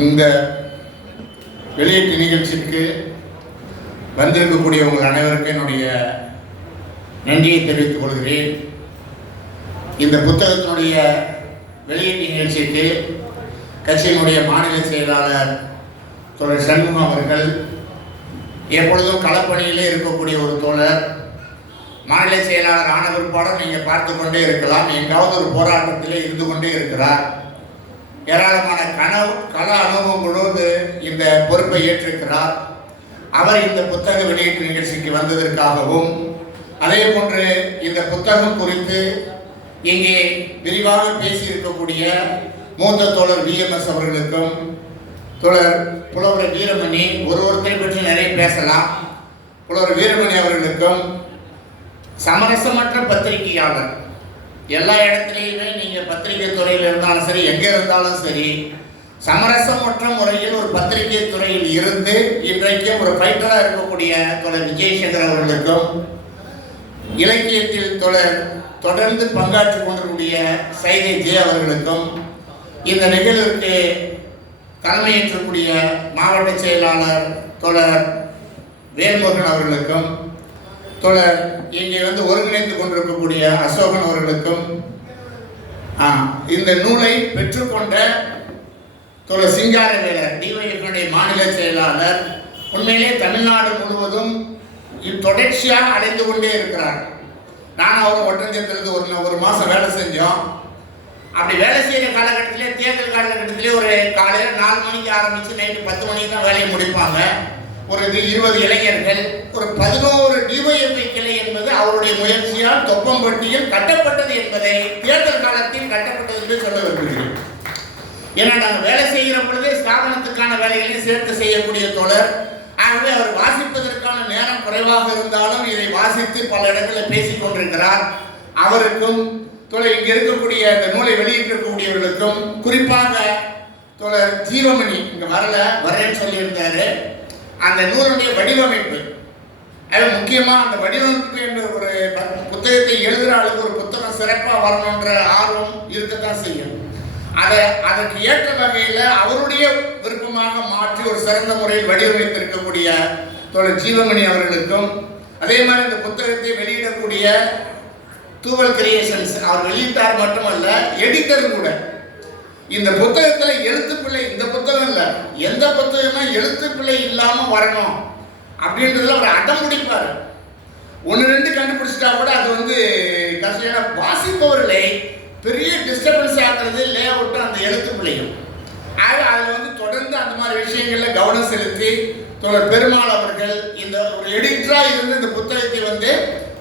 இந்த வெளியீட்டு நிகழ்ச்சிக்கு வந்திருக்கக்கூடிய உங்கள் அனைவருக்கும் என்னுடைய நன்றியை தெரிவித்துக் கொள்கிறேன். இந்த புத்தகத்தினுடைய வெளியீட்டு நிகழ்ச்சிக்கு கட்சியினுடைய மாநில செயலாளர் தோழர் சண்முகம் அவர்கள், எப்பொழுதும் களப்பணியிலே இருக்கக்கூடிய ஒரு தோழர், மாநில செயலாளர் ஆன பிற்பாடும் நீங்கள் பார்த்து கொண்டே இருக்கலாம், எங்காவது ஒரு போராட்டத்திலே இருந்து கொண்டே இருக்கிறார். ஏராளமான கள அனுபவங்களோடு இந்த பொறுப்பை ஏற்றிருக்கிறார். அவர் இந்த புத்தக வெளியீட்டு நிகழ்ச்சிக்கு வந்ததற்காகவும், அதே போன்று இந்த புத்தகம் குறித்து இங்கே விரிவாக பேசியிருக்கக்கூடிய மூத்த தோழர் VMS அவர்களுக்கும், தோழர் புலவர் வீரமணி, ஒருத்தரை பற்றி நிறைய பேசலாம், புலவர் வீரமணி அவர்களுக்கும், சமரசமற்ற பத்திரிகையாளர், எல்லா இடத்துலையுமே நீங்கள் பத்திரிகை துறையில் இருந்தாலும் சரி, எங்கே இருந்தாலும் சரி, சமரசமற்ற முறையில் ஒரு பத்திரிகை துறையில் இருந்து இன்றைக்கும் ஒரு ஃபைட்டராக இருக்கக்கூடிய தோழர் விஜயசங்கர் அவர்களுக்கும், இலக்கியத்தில் தொடர்ந்து பங்காற்றிக் கொண்டிருக்கூடிய சைதை ஜே அவர்களுக்கும், இந்த நிகழ்விற்கு தலைமையேற்றக்கூடிய மாவட்ட செயலாளர் தோழர் வேல்முருகன் அவர்களுக்கும், தோழர் இங்கே ஒருங்கிணைந்து கொண்டிருக்கக்கூடிய அசோகன் அவர்களுக்கும், இந்த நூலை பெற்றுக்கொண்ட தோழர் சிங்காரவேலர் டிவைஎஃப்னுடைய மாநில செயலாளர், உண்மையிலே தமிழ்நாடு முழுவதும் தொடர்ச்சியாக அடைந்து கொண்டே இருக்கிறார். நானும் அவரும் ஒட்டஞ்சத்திலிருந்து ஒரு மாதம் வேலை செஞ்சோம். அப்படி வேலை செய்கிற காலகட்டத்திலே, தேர்தல் காலகட்டத்திலே, ஒரு காலையில் 4 மணிக்கு ஆரம்பித்து நைட்டு 10 மணிக்கு தான் வேலையை முடிப்பாங்க. ஒரு 20 இளைஞர்கள், ஒரு 11 டிவைஎஃப்ஐ கிளை என்பது அவருடைய முயற்சியால் தொப்பம்பட்டியில் கட்டப்பட்டது என்பதை தேர்தல் காலத்தில் கட்டப்பட்டது என்று சொல்ல விரும்புகிறேன். ஏன்னா நாங்கள் வேலை செய்கிற பொழுதே ஸ்தாபனத்துக்கான வேலைகளையும் சேர்த்து செய்யக்கூடிய தோழர். ஆகவே அவர் வாசிப்பதற்கான நேரம் குறைவாக இருந்தாலும் இதை வாசித்து பல இடங்களில் பேசிக் கொண்டிருக்கிறார். அவருக்கும், தோழர் இங்கே இருக்கக்கூடிய இந்த நூலை வெளியிட்டிருக்கக்கூடியவர்களுக்கும், குறிப்பாக தோழர் ஜீவமணி இங்கே வரேன்னு சொல்லியிருந்தாரு. அந்த நூலுடைய வடிவமைப்பு, அது முக்கியமாக அந்த வடிவமைப்பு என்ற ஒரு புத்தகத்தை எழுதுகிற அளவுக்கு ஒரு புத்தகம் சிறப்பாக வரணுன்ற ஆர்வம் இருக்கத்தான் செய்யும். அதற்கு ஏற்ற வகையில் அவருடைய விருப்பமாக மாற்றி ஒரு சிறந்த முறையில் வடிவமைத்திருக்கக்கூடிய தோழர் ஜீவமணி அவர்களுக்கும், அதே மாதிரி இந்த புத்தகத்தை வெளியிடக்கூடிய தூவல் கிரியேஷன்ஸ் அவர் வெளியிட்டார் மட்டுமல்ல, எடிட்டரும் கூட. இந்த புத்தகத்தில் எழுத்துப்பிள்ளை, இந்த புத்தகம் இல்லை, எந்த புத்தகம்னா எழுத்துப்பிள்ளை இல்லாமல் வரணும் அப்படின்றதுல அவர் அடம் பிடிப்பார். 1-2 கண்டுபிடிச்சிட்டா கூட அது கஷ்டம். வாசிப்பவர்களை பெரிய டிஸ்டர்பன்ஸ் ஆகிறது லே அவுட்டு அந்த எழுத்துப்பிள்ளையும். ஆக அதில் தொடர்ந்து அந்த மாதிரி விஷயங்களில் கவனம் செலுத்தி தோழர் பெருமாள் அவர்கள் இந்த ஒரு எடிட்டராக இருந்து இந்த புத்தகத்தை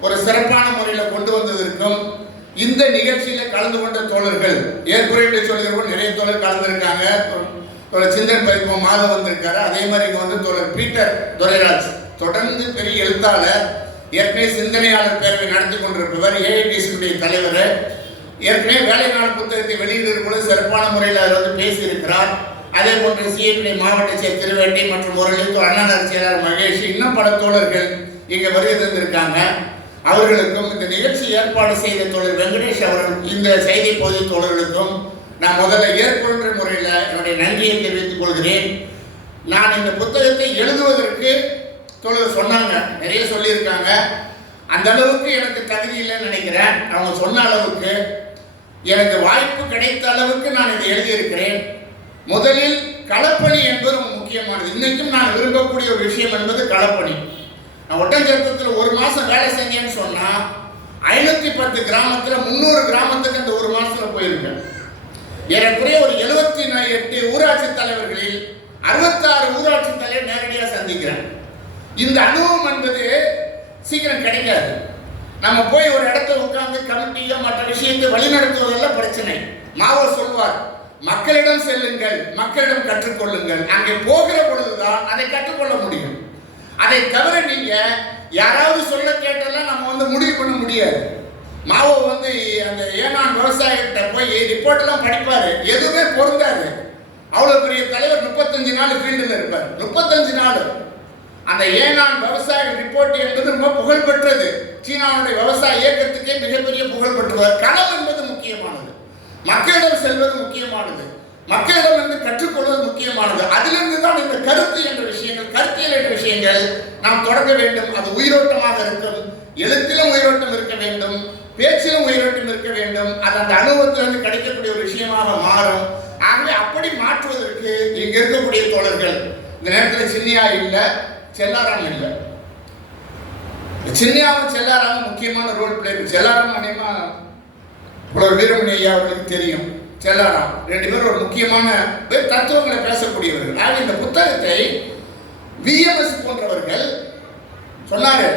ஒரு சிறப்பான முறையில் கொண்டு வந்ததற்கும், இந்த நிகழ்ச்சியில் கலந்து கொண்ட தோழர்கள், ஏற்புரையை சொல்லியிருக்கோம், நிறைய தோழர் கலந்துருக்காங்க. தோழர் சிந்தன் பதிப்பு மாதம் வந்திருக்காரு. அதே மாதிரி இங்கே தோழர் பீட்டர் துரைராஜ், தொடர்ந்து பெரிய எழுத்தாளர், ஏற்கனவே சிந்தனையாளர் பேரவை நடத்தி கொண்டிருப்பவர், ஏஐடிசியுடைய தலைவர், ஏற்கனவே வேலை நாள் புத்தகத்தை வெளியிடுகிற பொழுது சிறப்பான முறையில் அதில் பேசியிருக்கிறார். அதே போன்று சிஐடி மாவட்ட செயல் திருவேட்டி மற்றும் முரளி, அண்ணாநகர் செயலாளர் மகேஷ், இன்னும் பல தோழர்கள் இங்கே வருகை தந்திருக்காங்க. அவர்களுக்கும், இந்த நிகழ்ச்சி ஏற்பாடு செய்த தோழர் வெங்கடேஷ் அவர்கள், இந்த செய்தி பகுதி தோழர்களுக்கும் நான் முதல்ல ஏற்படுற முறையில் என்னுடைய நன்றியை தெரிவித்துக் கொள்கிறேன். நான் இந்த புத்தகத்தை எழுதுவதற்கு தோழர் சொன்னாங்க, நிறைய சொல்லியிருக்காங்க. அந்த அளவுக்கு எனக்கு தகுதி இல்லைன்னு நினைக்கிறேன். அவங்க சொன்ன அளவுக்கு எனக்கு வாய்ப்பு கிடைத்த அளவுக்கு நான் இதை எழுதியிருக்கிறேன். முதலில் களப்பணி என்பது முக்கியமானது. இன்னைக்கும் நான் விரும்பக்கூடிய ஒரு விஷயம் என்பது களப்பணி. நான் ஒட்டஞ்சத்திரத்தில் 1 மாதம் வேலை செஞ்சேன்னு சொன்னால் 510 கிராமத்தில் 300 கிராமத்துக்கு அந்த 1 மாதத்தில் போயிருக்கேன். ஏறக்குறைய ஒரு 78 ஊராட்சி தலைவர்களில் 66 ஊராட்சி தலைவர் நேரடியாக சந்திக்கிறேன். இந்த அனுபவம் என்பது சீக்கிரம் கிடைக்காது. நம்ம போய் ஒரு இடத்துல உட்கார்ந்து கமிட்டியோ மற்ற விஷயத்தை வழிநடத்துவதெல்லாம் பிரச்சனை. மாவோ சொல்வார், மக்களிடம் செல்லுங்கள், மக்களிடம் கற்றுக்கொள்ளுங்கள். அங்கே போகிற பொழுதுதான் அதை கற்றுக்கொள்ள முடியும். அதை தவிர நீங்க யாராவது சொல்ல கேட்டெல்லாம் நம்ம முடிவு பண்ண முடியாது. மாவோ அந்த ஏனான் விவசாயிகிட்ட போய் ரிப்போர்ட்லாம் படிப்பாரு, எதுவுமே பொருந்தாது. அவ்வளவு பெரிய தலைவர் 35 நாள் ஃபீல்டில் இருப்பார். 35 நாள் அந்த ஏனான் விவசாய ரிப்போர்ட் என்பது ரொம்ப புகழ்பெற்றது. சீனாவுடைய விவசாய இயக்கத்துக்கே மிகப்பெரிய புகழ்பெற்றவர். களம் என்பது முக்கியமானது, மக்களிடம் செல்வது முக்கியமானது, மக்களிடம் கற்றுக்கொள்வது முக்கியமானது. நாம் தொடங்க வேண்டும். அது உயிரோட்டமாக இருக்கும், எழுத்திலும் உயிரோட்டம் இருக்க வேண்டும், பேச்சிலும் உயிரோட்டம் இருக்க வேண்டும். அது அந்த அனுபவத்திலிருந்து கிடைக்கக்கூடிய ஒரு விஷயமாக மாறும். ஆகவே அப்படி மாற்றுவதற்கு இங்க இருக்கக்கூடிய தோழர்கள், இந்த நேரத்தில் சின்னியா இல்லை, செல்லாராம் இல்லை. சின்னியாவும் செல்லாராமும் முக்கியமான ரோல் பிளே. செல்லாராம் அநேகமா புலவர் வீரமணி ஐயா அவர்களுக்கு தெரியும். செல்லாராம் ரெண்டு பேரும் ஒரு முக்கியமான தத்துவங்களை பேசக்கூடியவர்கள். ஆக இந்த புத்தகத்தை விஎம்எஸ் போன்றவர்கள் சொன்னாரு,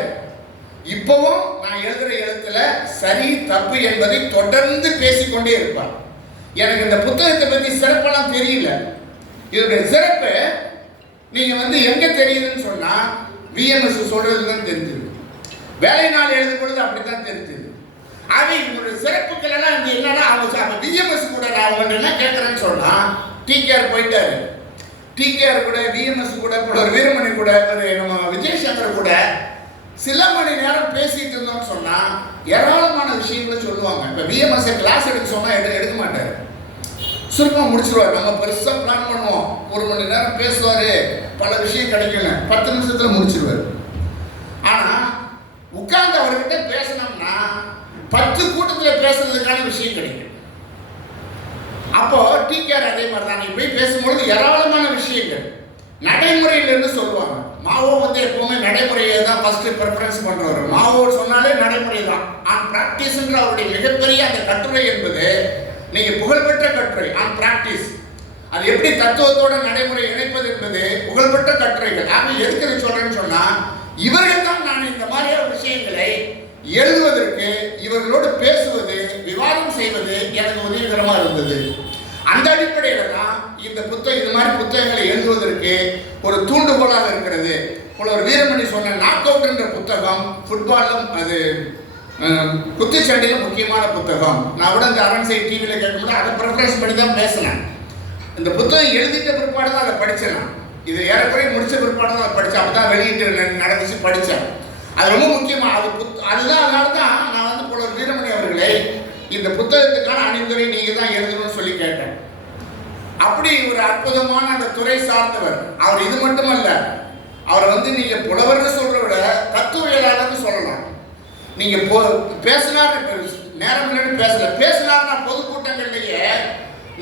இப்பவும் நான் எழுதுற எழுத்துல சரி தப்பு என்பதை தொடர்ந்து பேசிக்கொண்டே இருப்பார். எனக்கு இந்த புத்தகத்தை பத்தி சிறப்பெல்லாம் தெரியல. இதோட சிறப்பு நீங்க எங்க தெரியுதுன்னு சொன்னா விஎம்எஸ் சொல்றதுன்னு தெரிஞ்சது. வேலை நாள் எழுதும் பொழுது அப்படித்தான் தெரிஞ்சது. ஆக இவங்களுடைய சிறப்புகள் எல்லாம் இங்க என்னன்னா அவங்க விஎம்எஸ் கூட நான் என்ன கேட்கறேன்னு சொன்னா டிகேஆர் போயிட்டாரு. டிகேஆர் கூட விஎம்எஸ் கூட புலவர் வீரமணி கூட நம்ம விஜயசங்கர் கூட சில மணி நேரம் பேசிட்டு இருந்தோம்னு சொன்னா ஏராளமான விஷயங்களை சொல்லுவாங்க. இப்ப விஎம்எஸ் கிளாஸ் எடுக்க சொன்னா எடுக்க மாட்டாரு, சுருக்கமாக முடிச்சிருவாரு. நம்ம பெருசா பிளான் பண்ணுவோம், 1 மணி நேரம் பேசுவாரு, பல விஷயம் கிடைக்கல, 10 நிமிஷத்துல முடிச்சிருவாரு. ஆனா உட்கார்ந்து அவர்கிட்ட பேசணும்னா 10 கூட்டத்துல பேசுறதுக்கான விஷயம் கிடைக்கும். அப்போ டிகேஆர் அதே மாதிரி தான். நீங்க போய் பேசும்பொழுது ஏராளமான விஷயங்கள் நடைமுறையிலிருந்து சொல்லுவாங்க. மாவோ எப்பவுமே நடைமுறையை தான் ஃபர்ஸ்ட் ப்ரிஃபரன்ஸ் பண்றவர். மாவோ சொன்னாலே நடைமுறை தான். ஆன் பிராக்டிஸ்ன்ற அவருடைய மிகப்பெரிய அந்த கட்டுரை என்பது நீங்க புகழ்பெற்ற கட்டுரை ஆன் பிராக்டிஸ். அது எப்படி தத்துவத்தோட நடைமுறை இணைப்பது என்பது புகழ்பெற்ற கட்டுரைகள். ஆக எதுக்கு சொல்றேன்னு சொன்னா இவர்கள் தான் நான் இந்த மாதிரியான விஷயங்களை எழுதுவதற்கு, இவர்களோடு பேசுவது, விவாதம் செய்வது எனக்கு உதவிகரமா இருந்தது. அந்த அடிப்படையில தான் இந்த புத்தகம், இது மாதிரி புத்தகங்களை எழுதுவதற்கு ஒரு தூண்டுகோலாக இருக்கிறது. புலவர் வீரமணி சொன்ன நாக் அவுட் என்ற புத்தகம் ஃபுட்பாலும் அது குத்துச்சண்டையில முக்கியமான புத்தகம். நான் கூட இந்த அரண்சை டிவியில் கேட்கும்போது அதை ப்ரிஃபரன்ஸ் பண்ணி தான் பேசினேன். இந்த புத்தகம் எழுதிட்ட பிற்பாடு தான் அதை படித்தேன். இது ஏறக்குறைய முடிச்ச பிற்பாடு தான் அதை படித்தேன். அப்போ தான் வெளியிட்டு நடந்துச்சு, படித்தேன். அது ரொம்ப முக்கியமாக அதுதான். அதனால தான் நான் புலவர் வீரமணி அவர்களை இந்த புத்தகத்துக்கான அணிந்துரை நீங்க தான் எழுதணும்னு சொல்லி கேட்டேன். அப்படி ஒரு அற்புதமான அந்த துறை சார்ந்தவர் அவர். இது மட்டுமல்ல, அவர் நீங்க புலவர்னு சொல்ற விட தத்துவியலாளர்னு சொல்லலாம். நீங்க பேசினார், நேரம் பேசினார்னா பொதுக்கூட்டங்கள்லயே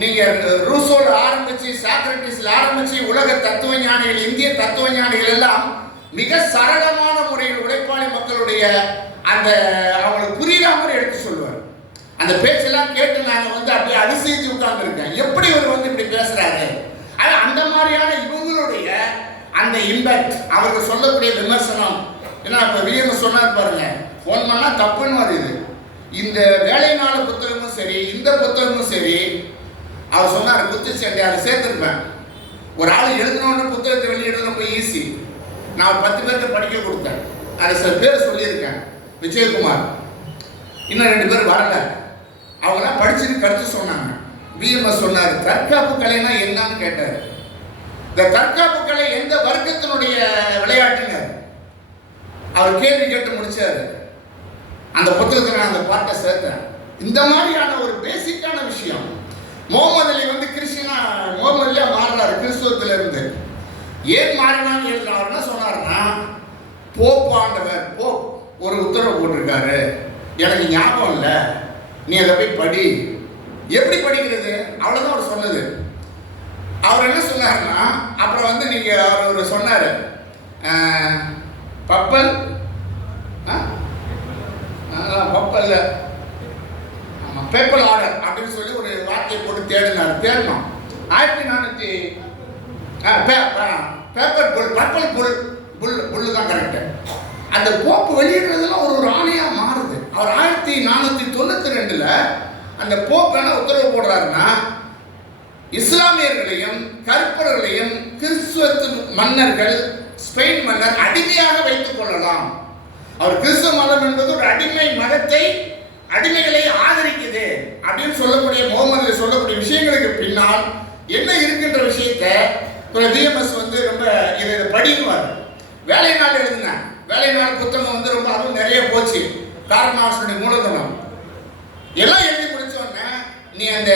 நீங்க ரூசோடு ஆரம்பிச்சு சாக்ரட்டிஸ்ல ஆரம்பிச்சு உலக தத்துவ ஞானிகள், இந்திய தத்துவ ஞானிகள் எல்லாம் மிக சரளமான முறையில் உழைப்பாளி மக்களுடைய அந்த அவங்களுக்கு புரியுற மாதிரி எடுத்து சொல்லுவார். அந்த பேச்செல்லாம் கேட்டு நாங்க அப்படியே அதிசயித்து உட்கார்ந்து இருக்கேன். எப்படி இவர் இப்படி பேசுறாரு. அந்த மாதிரியான இவங்களுடைய அந்த இம்பாக்ட், அவர்கள் சொல்லக்கூடிய விமர்சனம். ஏன்னா இப்ப விஎம்எஸ் சொன்னார் பாருங்க, போன் பண்ணா தப்புன்னு வருது. இந்த வேலை நாள புத்தகமும் சரி, இந்த புத்தகமும் சரி, அவர் சொன்னார் குத்துச்சண்டை அதை சேர்த்திருப்பேன். ஒரு ஆள் எழுதணும்னு புத்தகத்தை வெளியிட ரொம்ப ஈஸி. நான் 10 பேருக்கு படிக்க கொடுத்தேன். அதை சில பேர் சொல்லியிருக்கேன். விஜயகுமார், இன்னும் 2 பேர் வரல. அவங்களாம் படிச்சுட்டு கருத்து சொன்னாங்க. விஎம்எஸ் சொன்னார், தற்காப்பு கலைனா என்னன்னு கேட்டார். இந்த தற்காப்பு கலை எந்த வர்க்கத்தினுடைய விளையாட்டுங்க அவர் கேள்வி கேட்டு முடிச்சாரு. அந்த புத்தகத்தை நான் அந்த பாட்டை சேர்த்தேன். இந்த மாதிரியான ஒரு பேசிக்கான விஷயம். முகமது அலி கிறிஸ்டியனா முகமது அலியா மாறுறாரு கிறிஸ்துவத்தில இருந்து. ஏன் மாறினான்னு எழுதினாருன்னா சொன்னாருன்னா, போப் ஆண்டவர் போப் ஒரு உத்தரவு போட்டிருக்காரு, எனக்கு ஞாபகம் இல்லை, நீ அதை போய் படி. எப்படி படிக்கிறது? அவ்வளோதான் அவர் சொன்னது. அவர் என்ன சொன்னாருன்னா, அப்புறம் நீங்க அவர் சொன்னாரு பப்பல் பப்பல்ல பேப்பல் ஆர்டர் அப்படின்னு சொல்லி ஒரு வார்த்தையை போட்டு தேடினார். தேடணும் 1400 பேப்பர் புல், பர்பிள் புல், புல்லு தான் கரெக்டு. அந்த போப்பு வெளியிடுறதுலாம் ஒரு ஆணையா மாறுது. அவர் 1492 அந்த போப் என்ன உத்தரவு போடுறாருன்னா, இஸ்லாமியர்களையும் கருப்பர்களையும் கிறிஸ்துவ மன்னர்கள், ஸ்பெயின் மன்னர் அடிமையாக வைத்துக் கொள்ளலாம். அவர் கிறிஸ்துவ மதம் என்பது ஒரு அடிமை மதத்தை, அடிமைகளை ஆதரிக்குது அப்படின்னு சொல்லக்கூடிய முகமது சொல்லக்கூடிய விஷயங்களுக்கு பின்னால் என்ன இருக்கின்ற விஷயத்தை விஎம்எஸ் ரொம்ப இதை படிக்குவார். வேலை நாள் எழுதுனேன். வேலை நாள் புத்தகம் ரொம்ப அதுவும் நிறைய போச்சு. கார்மார்க்ஸுடைய மூலதனம் எல்லாம் எழுதி முடிச்ச உடனே நீ அந்த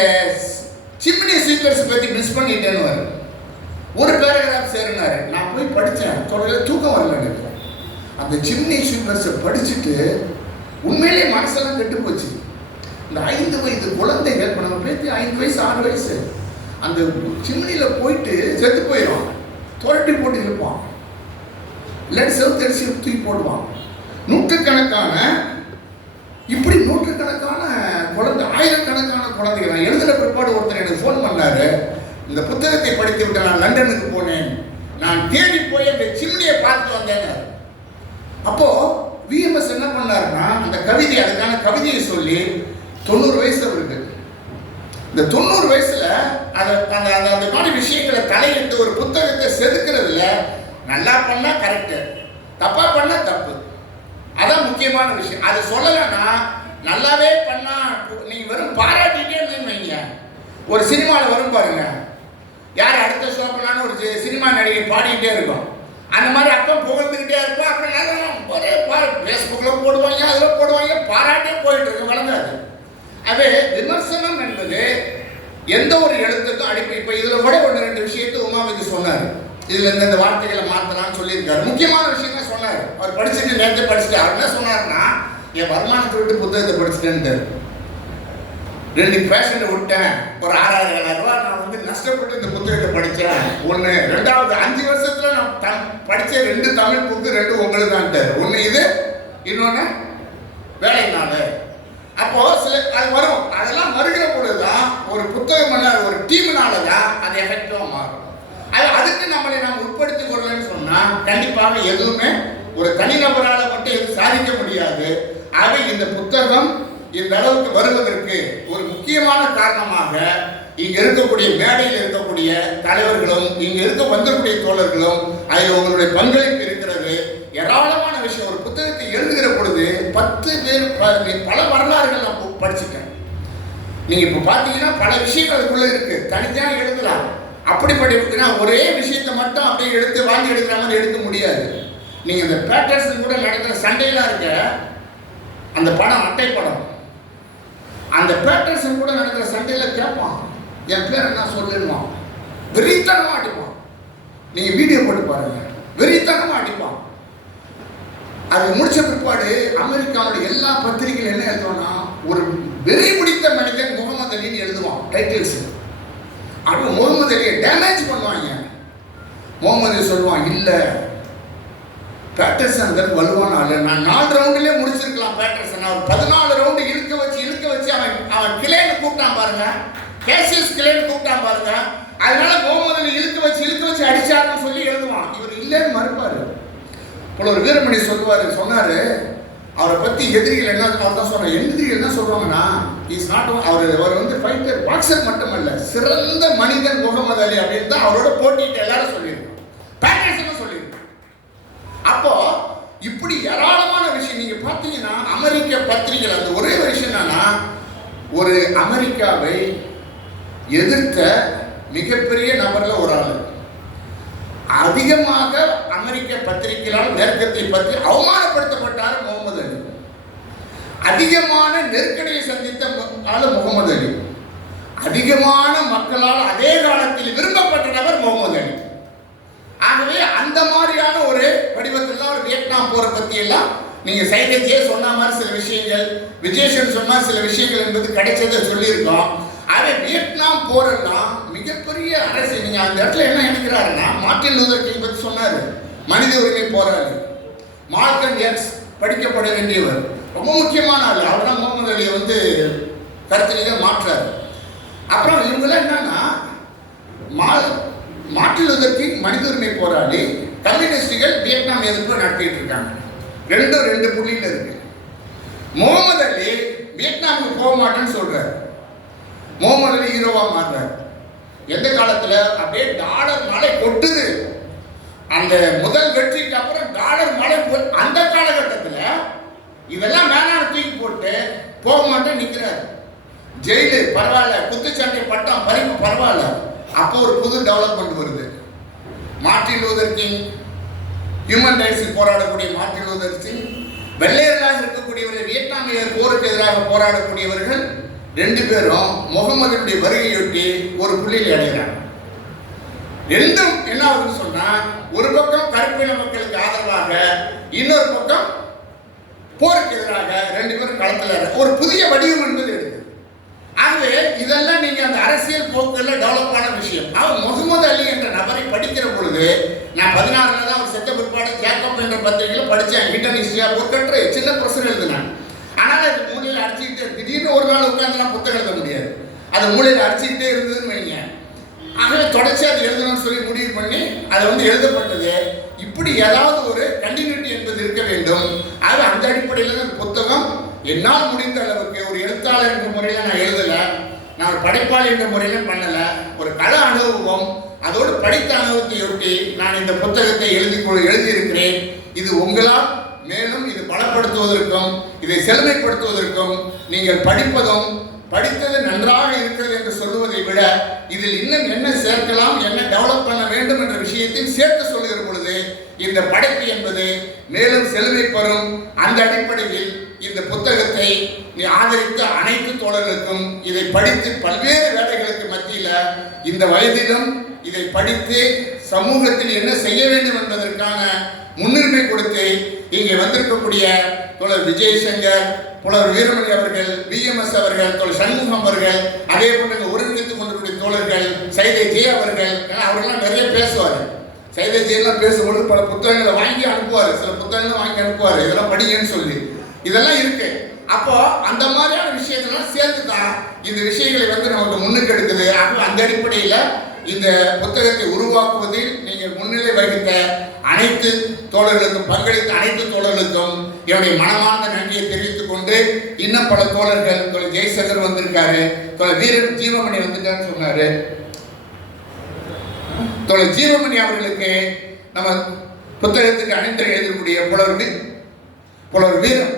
சிம்னி ஸ்வீப்பர்ஸ் பத்தி மிஸ் பண்ணிட்டேன்னு ஒரு பேராகிராஃப் சேருனாரு. நான் போய் படித்தேன். தொடர்ந்து தூக்கம் வரல எனக்கு. அந்த சிம்னி ஸ்வீப்பர்ஸை படிச்சுட்டு உண்மையிலேயே மனசெல்லாம் கெட்டு போச்சு. இந்த 5 வயது குழந்தைகள், இப்போ நம்ம பேத்தி 5 வயசு 6 வயசு, அந்த சிம்னியில் போயிட்டு செத்து போயிடும். துரட்டி போட்டு இருப்பான், இல்லாட்டி செவத்தரிசி தூக்கி போடுவான். நூற்றுக்கணக்கான குழந்தை, ஆயிரக்கணக்கான குழந்தைகள். நான் எழுதின பிற்பாடு ஒருத்தர் எனக்கு ஃபோன் பண்ணாரு, இந்த புத்தகத்தை படித்து விட்டு நான் லண்டனுக்கு போனேன், நான் தேடி போய் அந்த சிம்னியை பார்த்துட்டு வந்தேன். அப்போ விஎம்எஸ் என்ன பண்ணாருன்னா, அந்த கவிதை, அதுக்கான கவிதையை சொல்லி 90 வயசு அவருக்கு. இந்த 90 வயசுல அந்த மாதிரி விஷயங்களை தலையிட்டு ஒரு புத்தகத்தை செதுக்கிறதுல நல்லா பண்ணா கரெக்டு, தப்பா பண்ணா தப்பு. அதான் முக்கியமான விஷயம். அது சொல்லலைன்னா நல்லாவே பண்ணா நீங்க வெறும் பாராட்டிட்டே இருந்தீங்க. ஒரு சினிமாவில் வரும் பாருங்க, யார் அடுத்த ஷோ பண்ணான்னு ஒரு சினிமா நடிகை பாடிக்கிட்டே இருக்கும். அந்த மாதிரி அப்போ புகழ்ந்துக்கிட்டே இருப்போம். அப்புறம் ஒரே ஃபேஸ்புக்கில் போடுவாங்க, அதில் போடுவாங்க, பாராட்டே போயிட்டு இருக்கு, வளர்ந்தாது. அது விமர்சனம் என்பது எந்த ஒரு எழுத்துக்கும் அடிப்படை. இப்போ இதில் கூட 1-2 விஷயத்தை உமாவதி சொன்னார். இதில் இந்த வார்த்தைகளை மாற்றலாம்னு சொல்லியிருக்காரு. முக்கியமான விஷயம் தான் சொன்னார். அவர் படிச்சுட்டு நேரத்தை படிச்சுட்டு அவர் என்ன சொன்னார்னா, என் வருமானத்தை விட்டு புத்தகத்தை படிச்சுட்டேன்ட்டு 2 பேஷண்ட்டை விட்டேன், ஒரு 6,000-7,000 ரூபா நான் வந்து நஷ்டப்பட்டு இந்த புத்தகத்தை படித்தேன். 1, 2வது 5 வருஷத்துல நான் படித்த 2 தமிழ் புக்கு 2 உங்களுக்கு தான். ஒன்று இது, இன்னொன்று வேலைனால. அப்போ சில அது வரும், அதெல்லாம் வருகிற பொழுதுதான் ஒரு புத்தகம் பண்ண ஒரு டீம்னால தான் அது எஃபெக்டிவாக மாறும். அதுக்கு நம்மளை நாம் உட்படுத்திக் கொள்ளலன்னு சொன்னா கண்டிப்பாக எதுவுமே ஒரு தனிநபரால் மட்டும் எதுவும் சாதிக்க முடியாது. ஆக இந்த புத்தகம் இந்த அளவுக்கு வருவதற்கு ஒரு முக்கியமான காரணமாக இங்க இருக்கக்கூடிய மேடையில் இருக்கக்கூடிய தலைவர்களும் இங்க வந்தக்கூடிய தோழர்களும் அதில் உங்களுடைய பங்களிப்பு இருக்கிறது. ஏராளமான விஷயம். ஒரு புத்தகத்தை எழுதுகிற பொழுது 10 பேர் பல வரலாறுகள் நான் படிச்சுட்டேன். நீங்க இப்ப பாத்தீங்கன்னா பல விஷயங்கள் அதுக்குள்ள இருக்கு, தனித்தனியாக எழுதலாம். அப்படிப்பட்ட ஒரே விஷயத்தை மட்டும் அப்படியே எடுத்து வாங்கி எடுக்கிற மாதிரி எடுக்க முடியாது. நீங்க இந்த பேட்டர்ஸ் கூட நடக்கிற சண்டையெல்லாம் இருக்க அந்த படம், அட்டை படம், அந்த பேட்டர்ஸ் கூட நடக்கிற சண்டையில கேட்பான், என் பேர் என்ன சொல்லிடுவான், வெறித்தனமா அடிப்பான். நீங்க வீடியோ போட்டு பாருங்க, வெறித்தனமா அடிப்பான். அது முடிச்ச பிற்பாடு அமெரிக்காவுடைய எல்லா பத்திரிகைகள் என்ன எழுதுவான்னா, ஒரு வெறி பிடித்த மனிதன் முகமது அலின்னு எழுதுவான் டைட்டில்ஸ். அது முகமது அலியை டேமேஜ் பண்ணுவாங்க. முகமது அலி சொல்லுவான், இல்ல பேட்டர்சன் வலுவான ஆளு, நான் 4 ரவுண்டிலே முடிச்சிருக்கலாம் பேட்டர்சன். அவர் 14 ரவுண்டு இழுக்க வச்சு அவன் கிளேன்னு கூப்பிட்டான் பாருங்க, கேசியஸ் கிளேன்னு கூப்பிட்டான் பாருங்க. அதனால முகமது அலி இழுக்க வச்சு அடிச்சாருன்னு சொல்லி எழுதுவான். இவர் இல்லைன்னு மறுப்பாரு. இப்போ ஒரு வீரமணி சொன்னாரு, அவரை பத்தி எதிரிகள் என்ன, அவர் தான் சொன்னார், எதிரிகள் என்ன சொல்றாங்கன்னா, இஸ் நாட் அவர் வந்து ஃபைட்டர், பாக்ஸர் மட்டுமல்ல, சிறந்த மனிதன் முகமது அலி அப்படின்னு தான் அவரோட போட்டிட்டு எல்லாரும் சொல்லியிருக்கோம், பேட்டர்சன் சொல்லியிருக்கோம். அப்போ இப்படி ஏராளமான விஷயம் நீங்க பார்த்தீங்கன்னா அமெரிக்க பத்திரிகைகள் அந்த ஒரே விஷயம் என்னன்னா, ஒரு அமெரிக்காவை எதிர்த்த மிகப்பெரிய நபர்ல ஒரு ஆளு. அதிகமாக அமெரிக்க பத்திரிகைகளால் மேற்கத்தை பற்றி அவமானப்படுத்தப்பட்டார் முகமது அலி. அதிகமான நெருக்கடியை சந்தித்த ஆளு முகமது அலி. அதிகமான மக்களால் அதே காலத்தில் விரும்பப்பட்ட நபர் முகமது அலி. ஆகவே அந்த மாதிரியான ஒரு வடிவத்தில் ஒரு வியட்நாம் போரை பத்தி எல்லாம் நீங்க சைதஜே சொன்ன மாதிரி சில விஷயங்கள், விஜயேஷன் சொன்ன சில விஷயங்கள் என்பது கிடைச்சதை சொல்லியிருக்கோம். ஆகவே வியட்நாம் போரெல்லாம் மிகப்பெரிய அரசியல். நீங்க அந்த இடத்துல என்ன நினைக்கிறாருன்னா, மார்ட்டின் லூதர் கிங் பற்றி சொன்னாரு, மனித உரிமை போராளி. மால்கம் எக்ஸ் படிக்கப்பட வேண்டியவர், ரொம்ப முக்கியமான ஆள். அவர் தான் முகமது அலியை வந்து கருத்திலேயே மாற்றாரு. அப்புறம் இவங்கெல்லாம் என்னன்னா, மார்ட்டின் லூதர் கிங் மனித உரிமை போராளி, கம்யூனிஸ்டுகள் வியட்நாம் எதிர்ப்பு நடத்திட்டு இருக்காங்க. 2 புள்ளியில் இருக்கு. முகமது அலி வியட்நாமுக்கு போக மாட்டேன்னு சொல்றாரு. முகமது அலி ஹீரோவா மாறுறாரு. எந்த காலத்துல அப்படியே டாலர் மழை கொட்டுது. அந்த முதல் வெற்றிக்கு அப்புறம் டாலர் மழை, அந்த காலகட்டத்தில் இதெல்லாம் வேணாம் தூக்கி போட்டு போக மாட்டேன் நிற்கிறாரு. ஜெயிலு பரவாயில்ல, குத்துச்சண்டை பட்டம் பறிப்பு பரவாயில்ல. அப்போ ஒரு புது டெவலப்மெண்ட் வருது. Martin Luther King, human rights போராடக்கூடிய மார்ட்டின் லூதர் கிங், வெள்ளையர்களாக இருக்கக்கூடியவர்கள், வியட்நாமியர் போருக்கு எதிராக போராடக்கூடியவர்கள் 2 பேரும் முகமதுடைய வருகையொட்டி ஒரு புள்ளியில் அடைகிறாங்க. ரெண்டும் என்ன ஆகுதுன்னு சொன்னா, ஒரு பக்கம் கருப்பின மக்களுக்கு ஆதரவாக, இன்னொரு பக்கம் போருக்கு எதிராக ரெண்டு பேரும் களத்தில் ஒரு புதிய வடிவம் என்பது எடுக்குது. ஆகவே இதெல்லாம் நீங்க அந்த அரசியல் போக்குல டெவலப்பான விஷயம். அவர் முகமது அலி என்ற நபரை படிக்கிற பொழுது, நான் 16ல தான் அவர் செத்த பிற்பாடு ஜேக்கப் என்ற பத்திரிகையில் படித்தேன். ஹிடன் ஹிஸ்டரியா போட்டு சின்ன பிரச்சனை எழுதினேன். ஆனால் அது மூலையில் அடிச்சுக்கிட்டே, திடீர்னு ஒரு நாள் உட்காந்துலாம் புத்தகம் எழுத முடியாது, அது மூலையில் அடிச்சுக்கிட்டே இருந்ததுன்னு வைங்க. ஆகவே தொடர்ச்சி அது எழுதணும்னு சொல்லி முடிவு பண்ணி அது எழுதப்பட்டது. இப்படி ஏதாவது ஒரு கண்டினியூட்டி என்பது இருக்க வேண்டும். அது அந்த அடிப்படையில் தான் புத்தகம் என்னால் முடிந்த அளவுக்கு ஒரு எழுத்தாளர் என்ற முறையில் நான் எழுதலை, நான் ஒரு படைப்பாளி என்ற முறையிலும் பண்ணலை. ஒரு கள அனுபவம், அதோடு படித்த அனுபவத்தை ஒட்டி நான் இந்த புத்தகத்தை எழுதியிருக்கிறேன். இது உங்களால் மேலும் இது பலப்படுத்துவதற்கும் இதை செழுமைப்படுத்துவதற்கும் நீங்கள் படிப்பதும் படித்தது நன்றாக இருக்கிறது என்று சொல்லுவதை விட இதில் இன்னும் என்ன சேர்க்கலாம், என்ன டெவலப் பண்ண வேண்டும் என்ற விஷயத்தையும் சேர்த்து சொல்லுகிற பொழுது இந்த படைப்பு என்பது மேலும் செழுமை பெறும். அந்த அடிப்படையில் இந்த புத்தகத்தை ஆதரித்த அனைத்து தோழர்களுக்கும், இதை படித்து பல்வேறு வேலைகளுக்கு மத்தியில் இந்த வயதிலும் இதை படித்து சமூகத்தில் என்ன செய்ய வேண்டும் என்பதற்கான முன்னுரிமை கொடுத்து இங்கே வந்திருக்கக்கூடிய தோழர் விஜயசங்கர், புலவர் வீரமணி அவர்கள், பிஎம்எஸ் அவர்கள், தோழர் சண்முகம் அவர்கள், அதே போன்று ஒருங்கிணைத்துக் கொண்டிருக்கூடிய தோழர்கள் சைதை ஜே அவர்கள், அவர்கள்லாம் நிறைய பேசுவார். சைதை ஜெயெல்லாம் பேசும்போது பல புத்தகங்களை வாங்கி அனுப்புவார், சில புத்தகங்களை வாங்கி அனுப்புவார், இதெல்லாம் படிங்கன்னு சொல்லி. இதெல்லாம் இருக்கு. அப்போ அந்த மாதிரியான விஷயங்கள்லாம் சேர்த்து தான் இந்த விஷயங்களை நமக்கு முன்னுக்கு எடுக்குது. அந்த அடிப்படையில் இந்த புத்தகத்தை உருவாக்குவதில் நீங்கள் முன்னிலை வகித்த அனைத்து தோழர்களுக்கும், பங்களித்த அனைத்து தோழர்களுக்கும் என்னுடைய மனமார்ந்த நன்றியை தெரிவித்துக் கொண்டு, இன்னும் பல தோழர்கள், தோழர் ஜெய்சங்கர் வந்திருக்காரு, தோழர் வீரன் ஜீவமணி வந்துட்டான்னு சொன்னாரு. தோழர் ஜீவமணி அவர்களுக்கு நம்ம புத்தகத்துக்கு அணிந்தரை எழுதக்கூடிய புலவர் வீரம்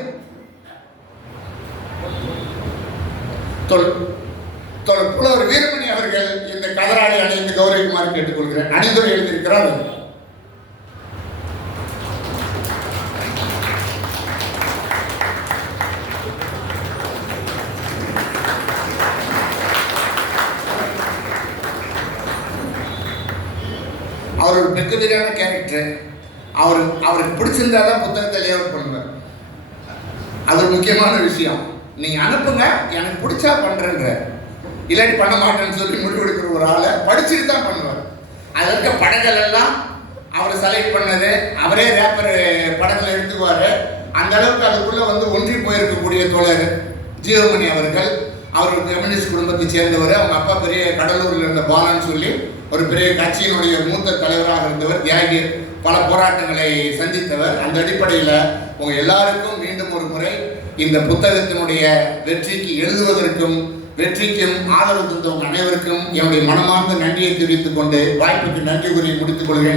புலவர் வீரமணி அவர்கள் இந்த கதராடை அணிந்து கௌரவிக்குமாறு கேட்டுக்கொள்கிறேன். அணிந்துரை எழுதியிருக்கிறார். அவர் ஒரு பெக்குலரான கேரக்டர். அவருக்கு பிடிச்சிருந்தா தான் புத்தகத்தை லேஅவுட் பண்ணுவார். அது ஒரு முக்கியமான விஷயம். நீங்கள் அனுப்புங்க, எனக்கு பிடிச்சா பண்ணுறேன்ற, இல்லாட்டி பண்ண மாட்டேன்னு சொல்லி முடிவெடுக்கிற ஒரு ஆளை படிச்சுட்டு தான் பண்ணுவார். அதில் இருக்க படங்கள் எல்லாம் அவர் செலக்ட் பண்ணது, அவரே ரேப்பர் படங்களை எடுத்துக்குவார். அந்த அளவுக்கு அதுக்குள்ளே ஒன்றி போயிருக்கக்கூடிய தோழர் ஜீவமணி அவர்கள், அவர் கம்யூனிஸ்ட் குடும்பத்தை சேர்ந்தவர். அவங்க அப்பா பெரிய கடலூரில் இருந்த பாலன்னு சொல்லி ஒரு பெரிய கட்சியினுடைய மூத்த தலைவராக இருந்தவர், தியாகி, பல போராட்டங்களை சந்தித்தவர். அந்த அடிப்படையில் உங்கள் எல்லாருக்கும் மீண்டும் ஒரு முறை இந்த புத்தகத்தினுடைய வெற்றிக்கு எழுதுவதற்கும் வெற்றிக்கும் ஆதரவு தந்தவங்க அனைவருக்கும் என்னுடைய மனமார்ந்த நன்றியை தெரிவித்துக் கொண்டு வாய்ப்புக்கு நன்றி கூறி முடித்துக் கொள்கிறேன்.